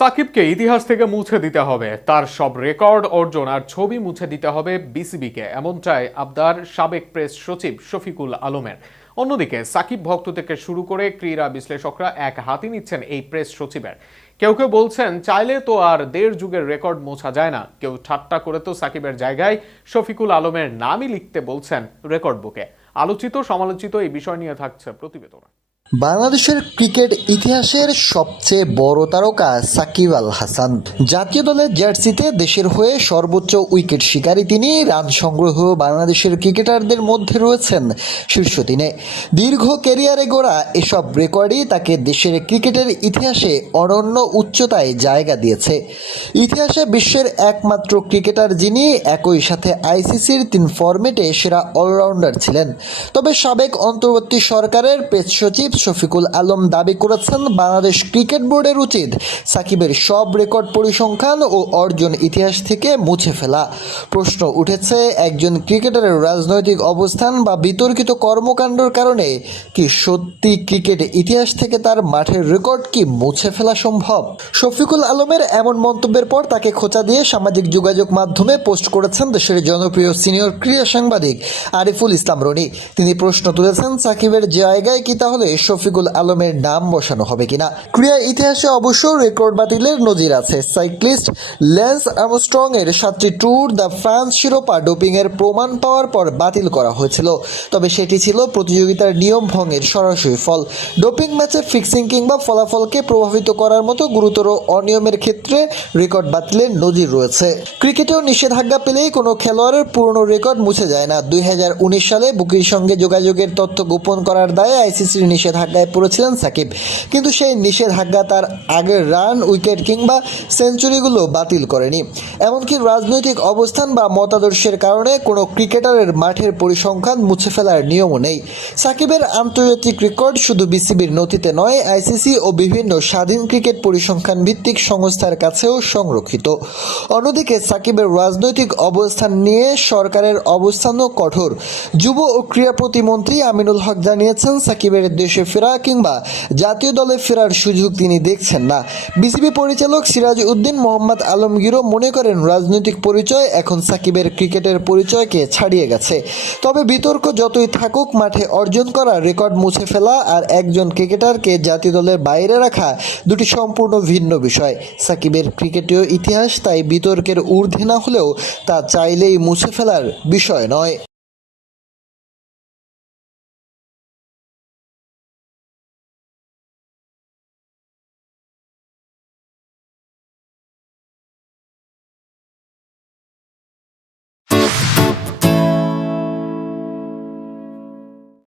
সাকিবকে ইতিহাস থেকে মুছে দিতে হবে, তার সব রেকর্ড অর্জন আর ছবি মুছে দিতে হবে বিসিবিকে, এমনটাই আবদার সাবেক প্রেস সচিব শফিকুল আলমের। অন্যদিকে সাকিব ভক্ত থেকে শুরু করে ক্রীড়া বিশ্লেষকরা এক হাতি নিচ্ছেন এই প্রেস সচিবের। কেউ কেউ বলছেন চাইলে তো আর দেড় যুগের রেকর্ড মোছা যায় না, কেউ ঠাট্টা করে তো সাকিবের জায়গায় শফিকুল আলমের নামই লিখতে বলছেন রেকর্ড বুকে। আলোচিত সমালোচিত এই বিষয় নিয়ে থাকছে প্রতিবেদন। বাংলাদেশের ক্রিকেট ইতিহাসের সবচেয়ে বড় তারকা সাকিব আল হাসান। জাতীয় দলের জার্সিতে দেশের হয়ে সর্বোচ্চ উইকেট শিকারী তিনি। রান সংগ্রহ বাংলাদেশের ক্রিকেটারদের মধ্যে রয়েছেন শীর্ষ তিনে। দীর্ঘ ক্যারিয়ারে গড়া এসব রেকর্ডই তাকে দেশের ক্রিকেটের ইতিহাসে অনন্য উচ্চতায় জায়গা দিয়েছে। ইতিহাসে বিশ্বের একমাত্র ক্রিকেটার যিনি একই সাথে আইসিসির 3 ফরম্যাটে সেরা অলরাউন্ডার ছিলেন। তবে সাবেক অন্তর্বর্তী সরকারের প্রেস সচিব শফিকুল আলম দাবি করেছেন বাংলাদেশ ক্রিকেট বোর্ডের উচিত সাকিবের সব রেকর্ড পরিসংখ্যান ও অর্জন ইতিহাস থেকে মুছে ফেলা। প্রশ্ন উঠেছে, একজন ক্রিকেটারের রাজনৈতিক অবস্থান বা বিতর্কিত কর্মকাণ্ডের কারণে কি সত্যি ক্রিকেট ইতিহাস থেকে তার মাঠের রেকর্ড কি মুছে ফেলা সম্ভব? শফিকুল আলমের এমন মন্তব্যের পর তাকে খোঁচা দিয়ে সামাজিক যোগাযোগ মাধ্যমে পোস্ট করেছেন দেশের জনপ্রিয় সিনিয়র ক্রীড়া সাংবাদিক আরিফুল ইসলাম রনি। তিনি প্রশ্ন তুলেছেন, সাকিবের জায়গায় কি তাহলে শফিকুল আলমের নাম বসানো হবে কিনা? ক্রীড়া ইতিহাসে অবশ্য রেকর্ড বাতিলের নজির আছে। সাইক্লিস্ট ল্যান্স আর্মস্ট্রং এর 7টি ট্যুর দ্য ফ্রান্স শিরোপা ডোপিং এর প্রমাণ পাওয়ার পর বাতিল করা হয়েছিল, তবে সেটি ছিল প্রতিযোগিতার নিয়ম ভঙ্গের সরাসরি ফল। ডোপিং ম্যাচে ফিক্সিং কিংবা ফলাফলকে প্রভাবিত করার মতো গুরুতর অনিয়মের ক্ষেত্রে রেকর্ড বাতিলের নজির রয়েছে। ক্রিকেটেও নিষেধাজ্ঞা পেলেই কোনো খেলোয়াড়ের পুরনো রেকর্ড মুছে যায় না। 2019 সালে বুকির সঙ্গে যোগাযোগের তথ্য গোপন করার দায়ে আইসিসির নিষেধাজ্ঞায় পড়েছিলেন সাকিব, কিন্তু সেই নিষেধাজ্ঞা তার আগের রান, উইকেট কিংবা সেঞ্চুরিগুলো বাতিল করেনি। এমনকি রাজনৈতিক অবস্থান বা মতাদর্শের কারণে কোনো ক্রিকেটারের মাঠের পরিসংখ্যান মুছে ফেলার নিয়মও নেই। সাকিবের আন্তর্জাতিক রেকর্ড শুধু বিসিবির নথিতে নয়, আইসিসি ও বিভিন্ন স্বাধীন ক্রিকেট পরিসংখ্যান ভিত্তিক সংস্থার কাছেও সংরক্ষিত। অন্যদিকে সাকিবের রাজনৈতিক অবস্থান নিয়ে সরকারের অবস্থানও কঠোর। যুব ও ক্রীড়া প্রতিমন্ত্রী আমিনুল হক জানিয়েছেন, সাকিবের দেশে ফেরা কিংবা জাতীয় দলে ফেরার সুযোগ তিনি দেখছেন না। বিসিবি পরিচালক সিরাজ উদ্দিন মোহাম্মদ আলমগীরও মনে করেন রাজনৈতিক পরিচয় এখন সাকিবের ক্রিকেটের পরিচয়কে ছাড়িয়ে গেছে। তবে বিতর্ক যতই থাকুক, মাঠে অর্জন করা রেকর্ড মুছে ফেলা আর একজন ক্রিকেটারকে জাতীয় দলের বাইরে রাখা দুটি সম্পূর্ণ ভিন্ন বিষয়। সাকিবের ক্রিকেটীয় ইতিহাস তাই বিতর্কের ঊর্ধ্বে না হলেও তা চাইলেই মুছে ফেলার বিষয় নয়।